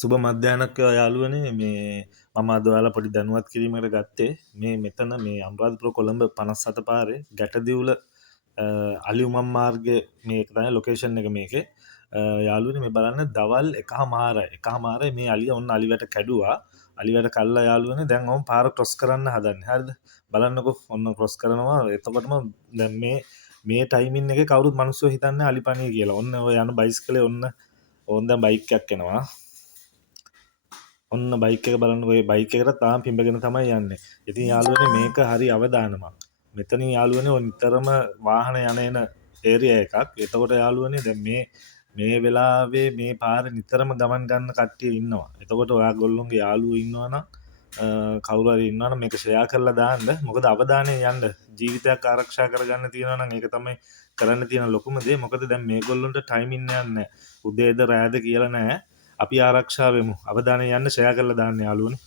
සුබ මධ්‍යානක් යාළුවනේ මේ මම අද ඔයාලා පොඩි දැනුවත් කිරීමකට ගත්තේ මේ මෙතන මේ අනුරාධපුර කොළඹ 57 පාරේ ගැටදිවුල අලි උමම් මාර්ගයේ මේක තමයි ලොකේෂන් එක මේකේ. යාළුවනේ මේ බලන්න දවල් 1:00යි මේ අලිය ඔන්න අලිවැට කැඩුවා. අලිවැට කල්ලා යාළුවනේ දැන් ඔවුන් පාර ක්‍රොස් කරන්න හදන්නේ. හරිද? බලන්නකෝ ඔන්න ක්‍රොස් කරනවා. එතකොටම දැන් මේ ටයිමින් එකේ කවුරුත් මිනිස්සු හිතන්නේ අලිපණිය කියලා. ඔන්න ඔය යන බයිසිකලේ ඔන්න ඕන් දැන් බයික් එකක් එනවා. ඔන්න බයික් එක බලන්න ඔය බයික් එකට තාම පිඹගෙන තමයි යන්නේ. ඉතින් යාළුවනේ මේක හරි අවදානමක්. මෙතනින් යාළුවනේ ඔය නිතරම වාහන යන එන ඒරියා එකක්. එතකොට යාළුවනේ දැන් මේ වෙලාවේ මේ පාරේ නිතරම ගමන් ගන්න කට්ටිය ඉන්නවා. එතකොට ඔයාගොල්ලෝගේ යාළුවෝ ඉන්නවනම් කවුරු හරි ඉන්නවනම් මේක ෂෙයා කරලා දාන්න. මොකද අවදානේ යන්න ජීවිතයක් ආරක්ෂා කරගන්න තියෙනවා නම් ඒක තමයි කරන්න තියෙන ලොකුම දේ. මොකද දැන් මේගොල්ලන්ට ටයිමින් එකක් නැහැ. උදේද රෑද කියලා නැහැ. අපි ආරක්ෂා වෙමු. අවදානයෙන් යන්න ෂෙයා කරලා දාන්න යාළුවනේ.